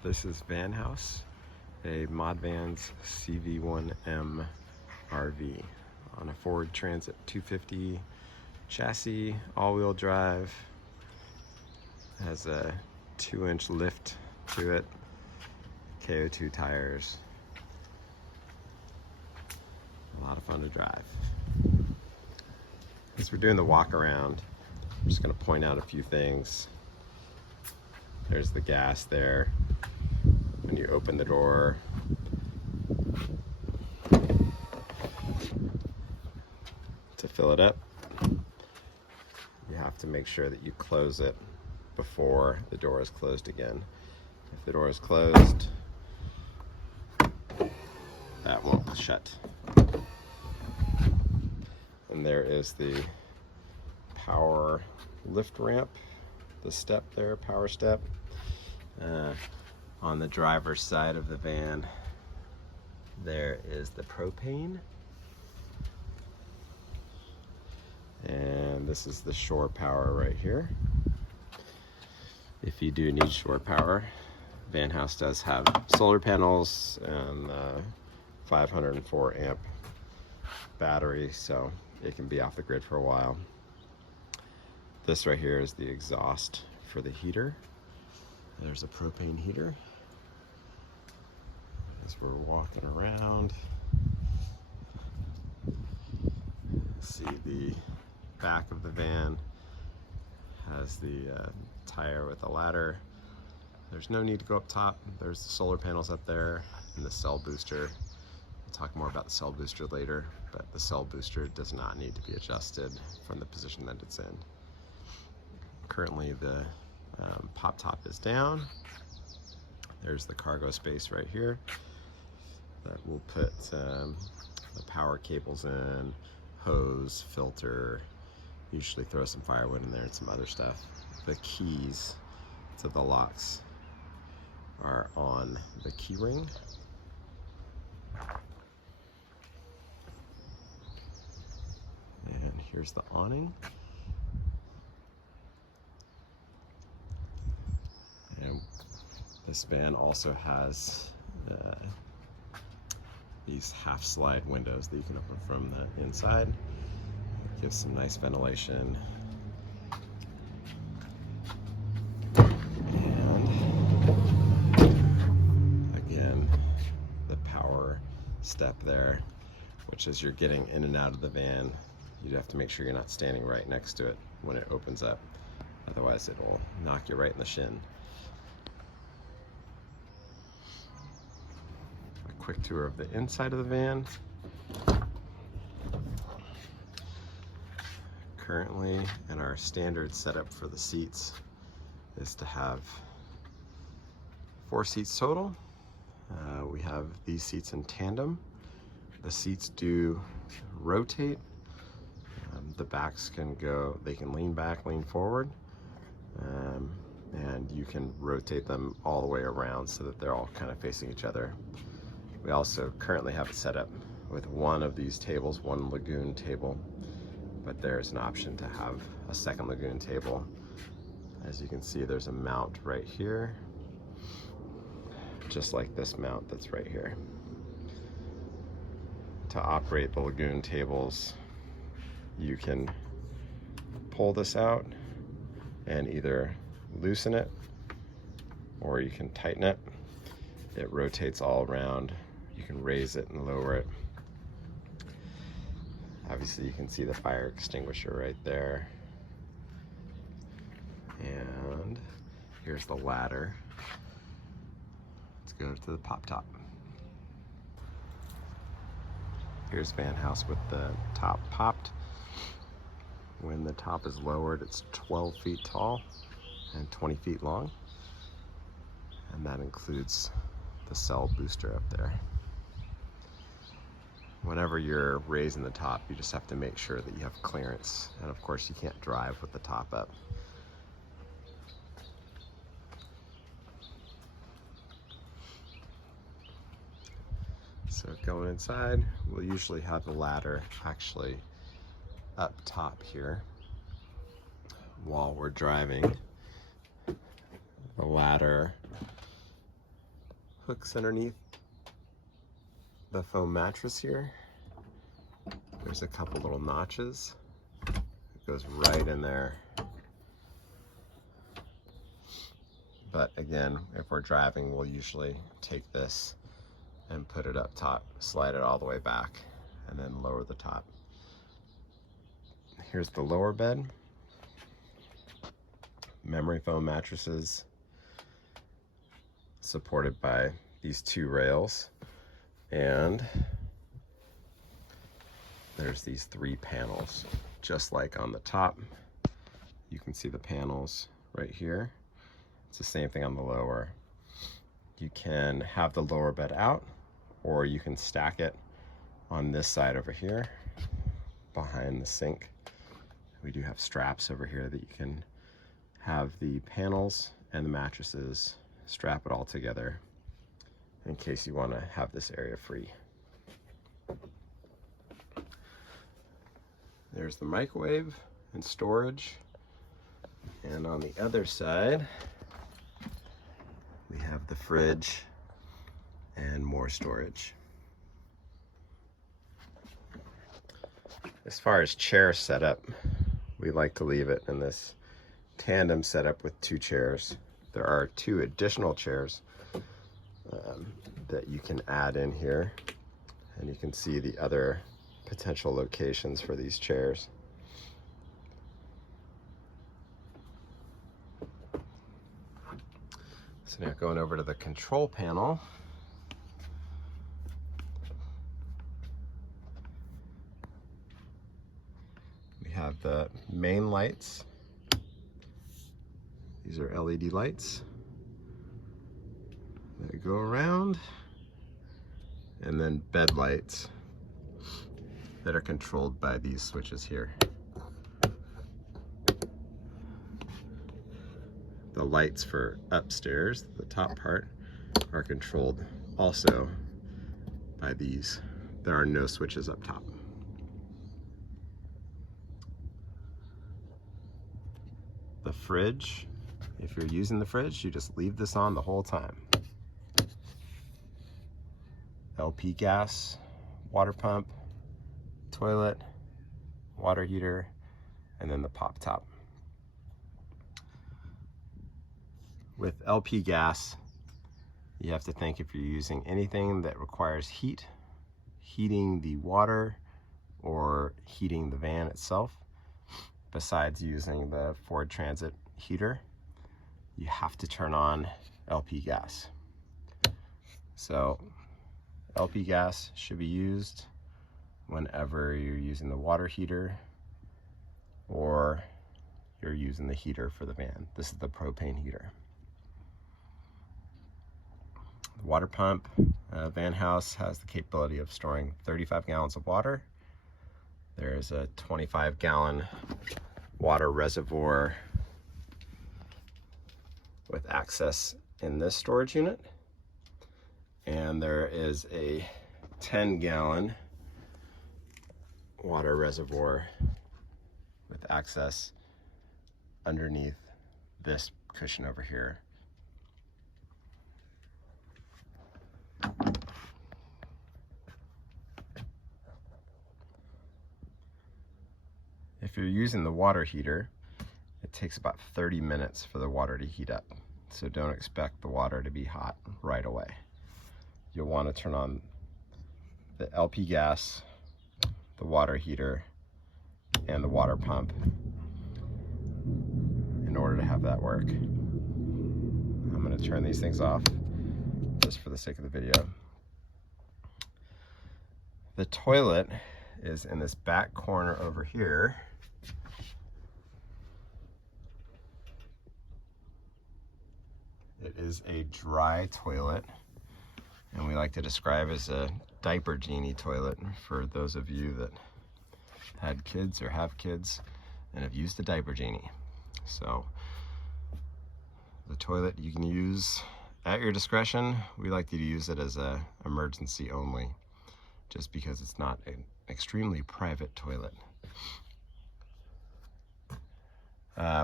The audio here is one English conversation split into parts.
This is VanHaus, a ModVans CV1M RV on a Ford Transit 250 chassis, all-wheel drive. Has a 2-inch lift to it, KO2 tires. A lot of fun to drive. As we're doing the walk around, I'm just going to point out a few things. There's the gas there. When you open the door, to fill it up, you have to make sure that you close it before the door is closed again. If the door is closed, that won't shut. And there is the power lift ramp, the step there, power step. On the driver's side of the van, there is the propane. And this is the shore power right here. If you do need shore power, VanHaus does have solar panels and 504 amp battery, so it can be off the grid for a while. This right here is the exhaust for the heater. There's a propane heater. As we're walking around, see the back of the van has the tire with the ladder. There's no need to go up top. There's the solar panels up there and the cell booster. We'll talk more about the cell booster later, but the cell booster does not need to be adjusted from the position that it's in. Currently the pop top is down. There's the cargo space right here that we'll put the power cables in, hose, filter, usually throw some firewood in there and some other stuff. The keys to the locks are on the key ring. And here's the awning. And this van also has these half slide windows that you can open from the inside. It gives some nice ventilation. And again, the power step there, which as you're getting in and out of the van, you have to make sure you're not standing right next to it when it opens up. Otherwise it will knock you right in the shin. Quick tour of the inside of the van. Currently, and our standard setup for the seats is to have 4 seats total. We have these seats in tandem. The seats do rotate. The backs can go, they can lean back, lean forward, and you can rotate them all the way around so that they're all kind of facing each other. We also currently have it set up with one of these tables, one lagoon table, but there's an option to have a second lagoon table. As you can see, there's a mount right here, just like this mount that's right here. To operate the lagoon tables, you can pull this out and either loosen it or you can tighten it. It rotates all around. You can raise it and lower it. Obviously you can see the fire extinguisher right there. And here's the ladder. Let's go to the pop top. Here's VanHaus with the top popped. When the top is lowered, it's 12 feet tall and 20 feet long. And that includes the cell booster up there. Whenever you're raising the top, you just have to make sure that you have clearance. And of course, you can't drive with the top up. So going inside, we'll usually have the ladder actually up top here while we're driving. The ladder hooks underneath the foam mattress here. There's a couple little notches. It goes right in there. But again, if we're driving, we'll usually take this and put it up top, slide it all the way back, and then lower the top. Here's the lower bed. Memory foam mattresses supported by these two rails, and there's these three panels, just like on the top. You can see the panels right here. It's the same thing on the lower. You can have the lower bed out, or you can stack it on this side over here behind the sink. We do have straps over here that you can have the panels and the mattresses, strap it all together in case you want to have this area free. There's the microwave and storage. And on the other side, we have the fridge and more storage. As far as chair setup, we like to leave it in this tandem setup with two chairs. There are two additional chairs that you can add in here, and you can see the other potential locations for these chairs. So now going over to the control panel, we have the main lights. These are LED lights that go around, and then bed lights that are controlled by these switches here. The lights for upstairs, the top part, are controlled also by these. There are no switches up top. The fridge, if you're using the fridge, you just leave this on the whole time. LP gas, water pump, toilet, water heater, and then the pop top. With LP gas, you have to think if you're using anything that requires heat, heating the water or heating the van itself, besides using the Ford Transit heater, you have to turn on LP gas. So LP gas should be used whenever you're using the water heater or you're using the heater for the van. This is the propane heater. The water pump, VanHaus has the capability of storing 35 gallons of water. There's a 25-gallon water reservoir with access in this storage unit. And there is a 10-gallon water reservoir with access underneath this cushion over here. If you're using the water heater, it takes about 30 minutes for the water to heat up. So don't expect the water to be hot right away. You'll want to turn on the LP gas, the water heater, and the water pump in order to have that work. I'm going to turn these things off just for the sake of the video. The toilet is in this back corner over here. It is a dry toilet, and we like to describe as a diaper genie toilet for those of you that had kids or have kids and have used a diaper genie. So the toilet you can use at your discretion. We like you to use it as a emergency only, just because it's not an extremely private toilet.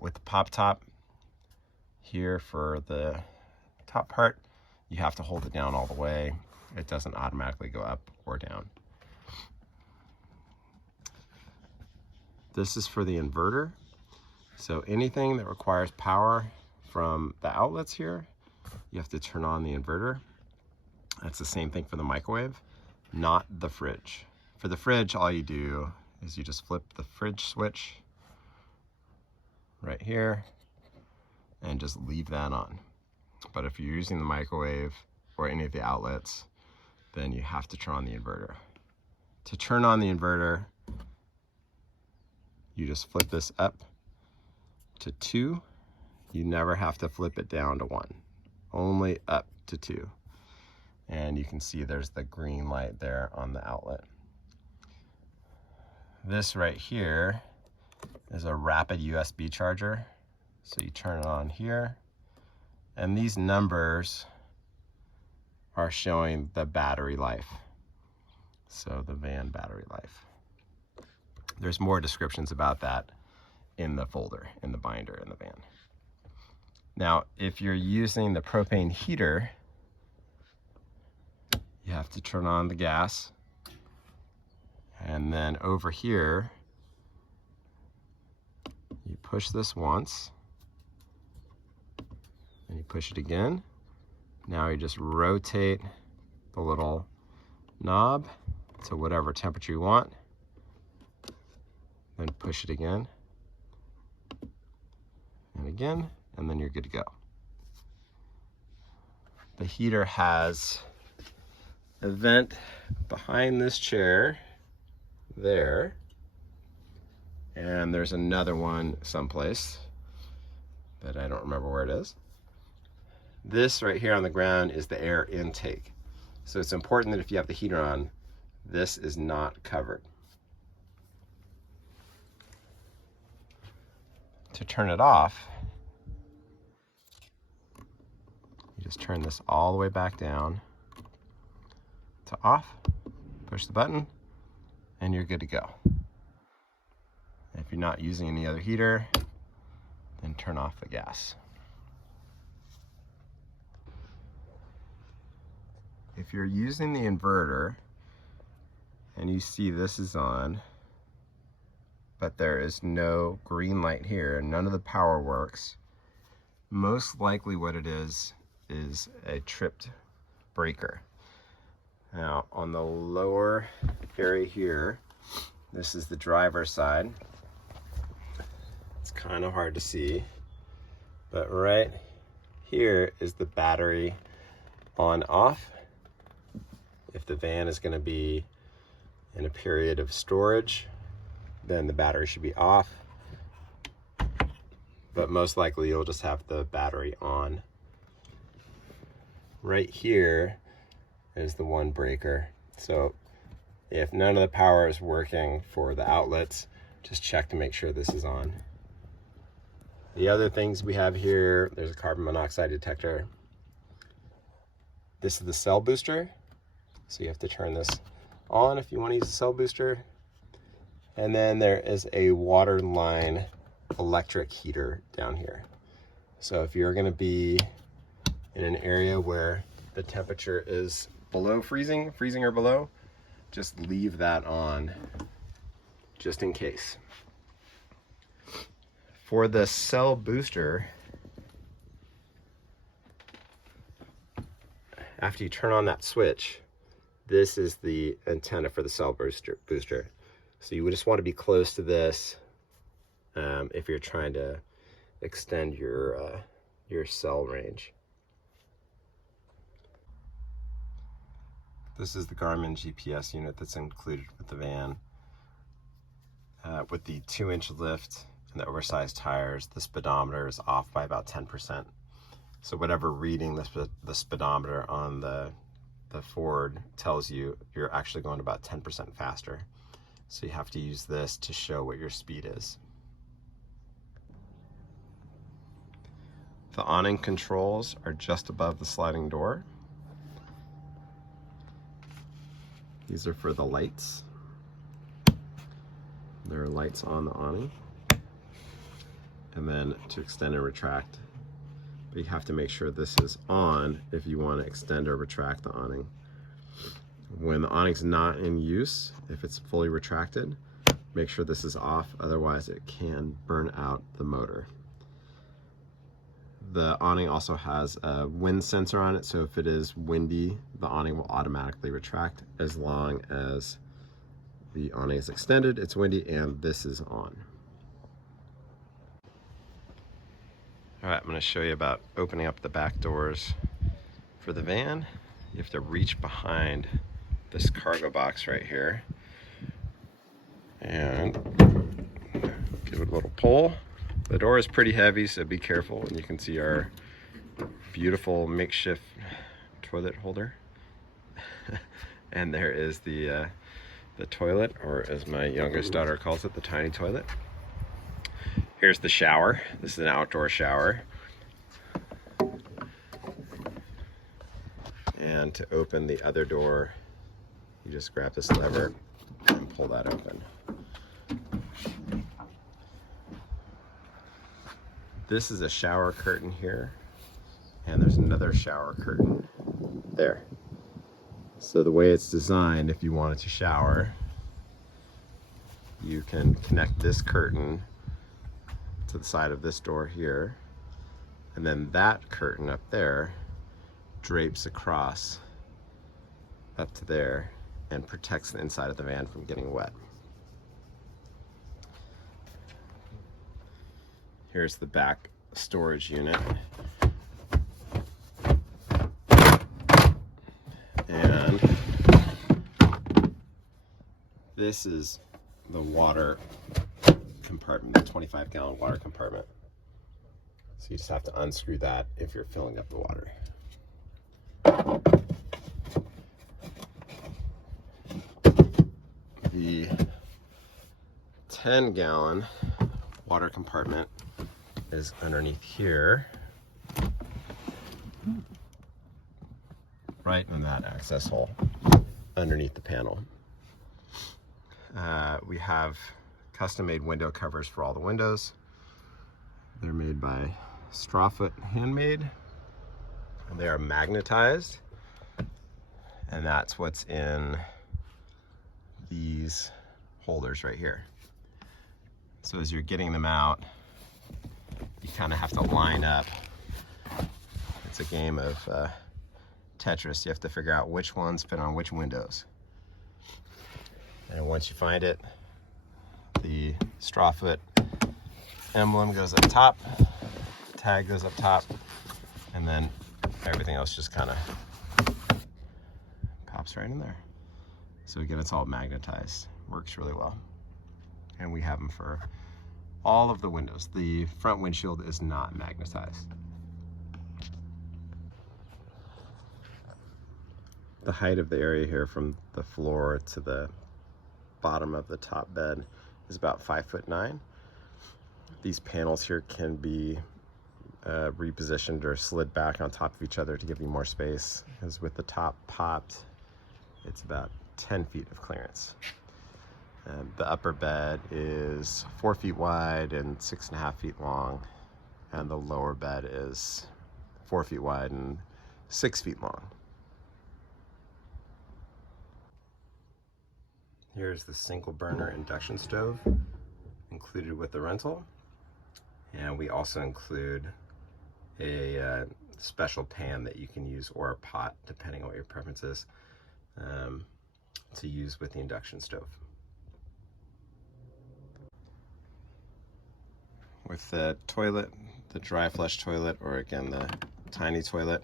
With the pop top here for the top part, you have to hold it down all the way. It doesn't automatically go up or down. This is for the inverter. So anything that requires power from the outlets here, you have to turn on the inverter. That's the same thing for the microwave, not the fridge. For the fridge, all you do is you just flip the fridge switch right here and just leave that on. But if you're using the microwave or any of the outlets, then you have to turn on the inverter. To turn on the inverter, you just flip this up to 2. You never have to flip it down to 1, only up to 2. And you can see there's the green light there on the outlet. This right here is a rapid USB charger. So you turn it on here, and these numbers are showing the battery life. So the van battery life. There's more descriptions about that in the folder, in the binder in the van. Now, if you're using the propane heater, you have to turn on the gas. And then over here, you push this once, and you push it again. Now you just rotate the little knob to whatever temperature you want, then push it again, and again, and then you're good to go. The heater has a vent behind this chair there, and there's another one someplace that I don't remember where it is. This right here on the ground is the air intake. So it's important that if you have the heater on, this is not covered. To turn it off, you just turn this all the way back down to off, push the button, and you're good to go. If you're not using any other heater, then turn off the gas. If you're using the inverter and you see this is on, but there is no green light here, none of the power works, most likely what it is a tripped breaker. Now, on the lower area here, this is the driver's side. It's kind of hard to see, but right here is the battery on off. If the van is going to be in a period of storage, then the battery should be off. But most likely you'll just have the battery on. Right here is the one breaker. So if none of the power is working for the outlets, just check to make sure this is on. The other things we have here, there's a carbon monoxide detector. This is the cell booster. So you have to turn this on if you want to use a cell booster. And then there is a water line electric heater down here. So if you're going to be in an area where the temperature is below freezing or below, just leave that on just in case. For the cell booster, after you turn on that switch, this is the antenna for the cell booster. So you would just want to be close to this if you're trying to extend your cell range. This is the Garmin GPS unit that's included with the van. With the 2-inch lift and the oversized tires, the speedometer is off by about 10%. So whatever reading the speedometer on the Ford tells you, you're actually going about 10% faster. So you have to use this to show what your speed is. The awning controls are just above the sliding door. These are for the lights. There are lights on the awning. And then to extend and retract, you have to make sure this is on if you want to extend or retract the awning. When the awning's not in use, if it's fully retracted, make sure this is off, otherwise it can burn out the motor. The awning also has a wind sensor on it, so if it is windy, the awning will automatically retract as long as the awning is extended, it's windy, and this is on. All right, I'm going to show you about opening up the back doors for the van. You have to reach behind this cargo box right here and give it a little pull. The door is pretty heavy, so be careful. And you can see our beautiful makeshift toilet holder. And there is the toilet, or as my youngest daughter calls it, the tiny toilet. Here's the shower. This is an outdoor shower. And to open the other door, you just grab this lever and pull that open. This is a shower curtain here, and there's another shower curtain there. So the way it's designed, if you wanted to shower, you can connect this curtain to the side of this door here, and then that curtain up there drapes across up to there and protects the inside of the van from getting wet. Here's the back storage unit. And this is the water compartment, the 25-gallon water compartment. So you just have to unscrew that if you're filling up the water. The 10-gallon water compartment is underneath here, right in that access hole underneath the panel. We have custom-made window covers for all the windows. They're made by Strawfoot Handmade, and they are magnetized, and that's what's in these holders right here. So as you're getting them out, you kind of have to line up. It's a game of Tetris. You have to figure out which ones fit on which windows. And once you find it, the Strawfoot emblem goes up top, tag goes up top, and then everything else just kind of pops right in there. So again, it's all magnetized. Works really well. And we have them for all of the windows. The front windshield is not magnetized. The height of the area here from the floor to the bottom of the top bed is about 5'9". These panels here can be repositioned or slid back on top of each other to give you more space, because with the top popped, it's about 10 feet of clearance. The upper bed is 4 feet wide and 6.5 feet long, and the lower bed is 4 feet wide and 6 feet long. Here's the single burner induction stove included with the rental, and we also include a special pan that you can use, or a pot depending on what your preference is, to use with the induction stove. With the toilet, the dry flush toilet, or again the tiny toilet,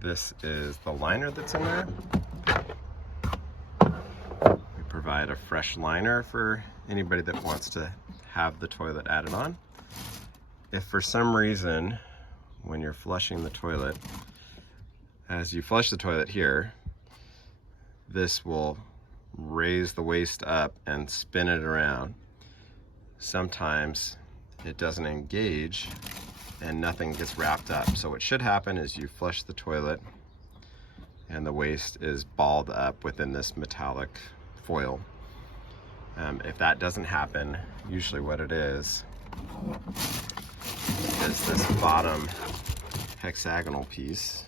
this is the liner that's in there. We provide a fresh liner for anybody that wants to have the toilet added on. If for some reason, when you're flushing the toilet, as you flush the toilet here, this will raise the waste up and spin it around. Sometimes it doesn't engage and nothing gets wrapped up. So what should happen is you flush the toilet and the waste is balled up within this metallic foil. If that doesn't happen, usually what it is bottom hexagonal piece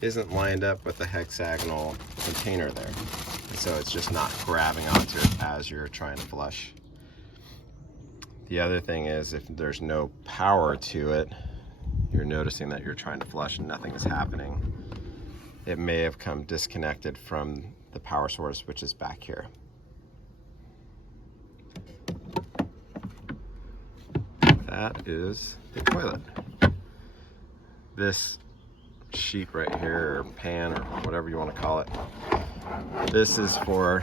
isn't lined up with the hexagonal container there. And so it's just not grabbing onto it as you're trying to flush. The other thing is, if there's no power to it, you're noticing that you're trying to flush and nothing is happening. It may have come disconnected from the power source, which is back here. That is the toilet. This sheet right here, or pan, or whatever you want to call it, this is for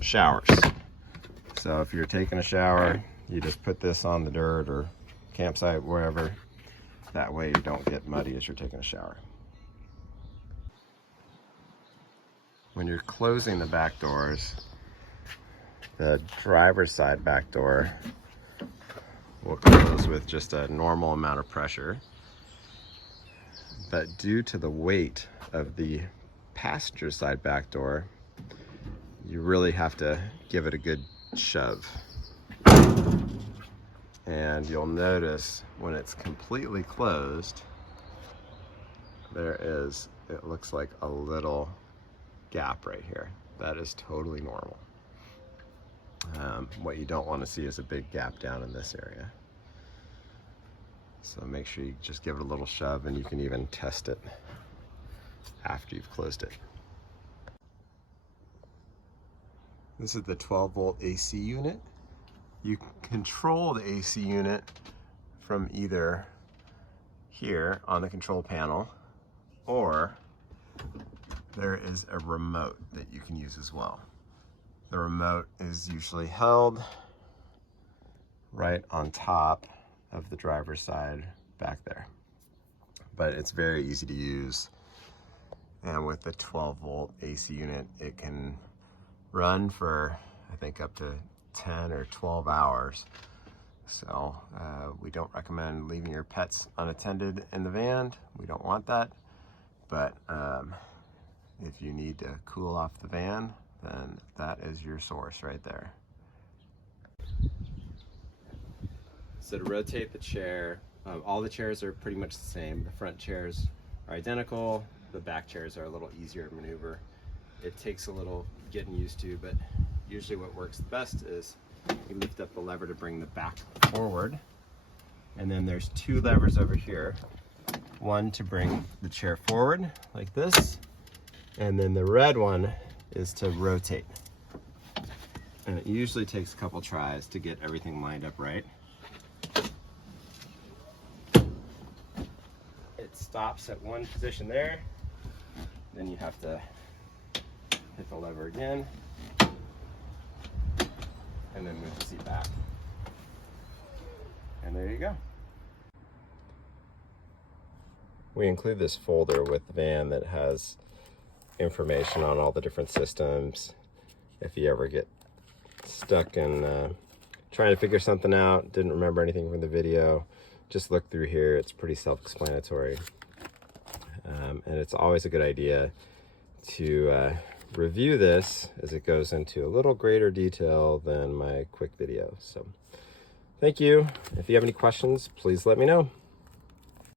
showers. So if you're taking a shower, you just put this on the dirt or campsite, wherever. That way you don't get muddy as you're taking a shower. When you're closing the back doors, the driver's side back door will close with just a normal amount of pressure. But due to the weight of the passenger side back door, you really have to give it a good shove. And you'll notice when it's completely closed, it looks like a little gap right here. That is totally normal. What you don't want to see is a big gap down in this area. So make sure you just give it a little shove, and you can even test it after you've closed it. This is the 12-volt AC unit. You can control the AC unit from either here on the control panel, or there is a remote that you can use as well. The remote is usually held right on top of the driver's side back there. But it's very easy to use. And with the 12-volt AC unit, it can run for, I think, up to 10 or 12 hours. So we don't recommend leaving your pets unattended in the van. We don't want that. But if you need to cool off the van, then that is your source right there. So to rotate the chair, all the chairs are pretty much the same. The front chairs are identical. The back chairs are a little easier to maneuver. It takes a little getting used to, but usually what works the best is you lift up the lever to bring the back forward, and then there's two levers over here. One to bring the chair forward like this, and then the red one is to rotate. And it usually takes a couple tries to get everything lined up right. It stops at one position there, then you have to hit the lever again, and then move the seat back. And there you go. We include this folder with the van that has information on all the different systems. If you ever get stuck in trying to figure something out, didn't remember anything from the video, just look through here. It's pretty self-explanatory. And it's always a good idea to review this as it goes into a little greater detail than my quick video. So thank you. If you have any questions, please let me know.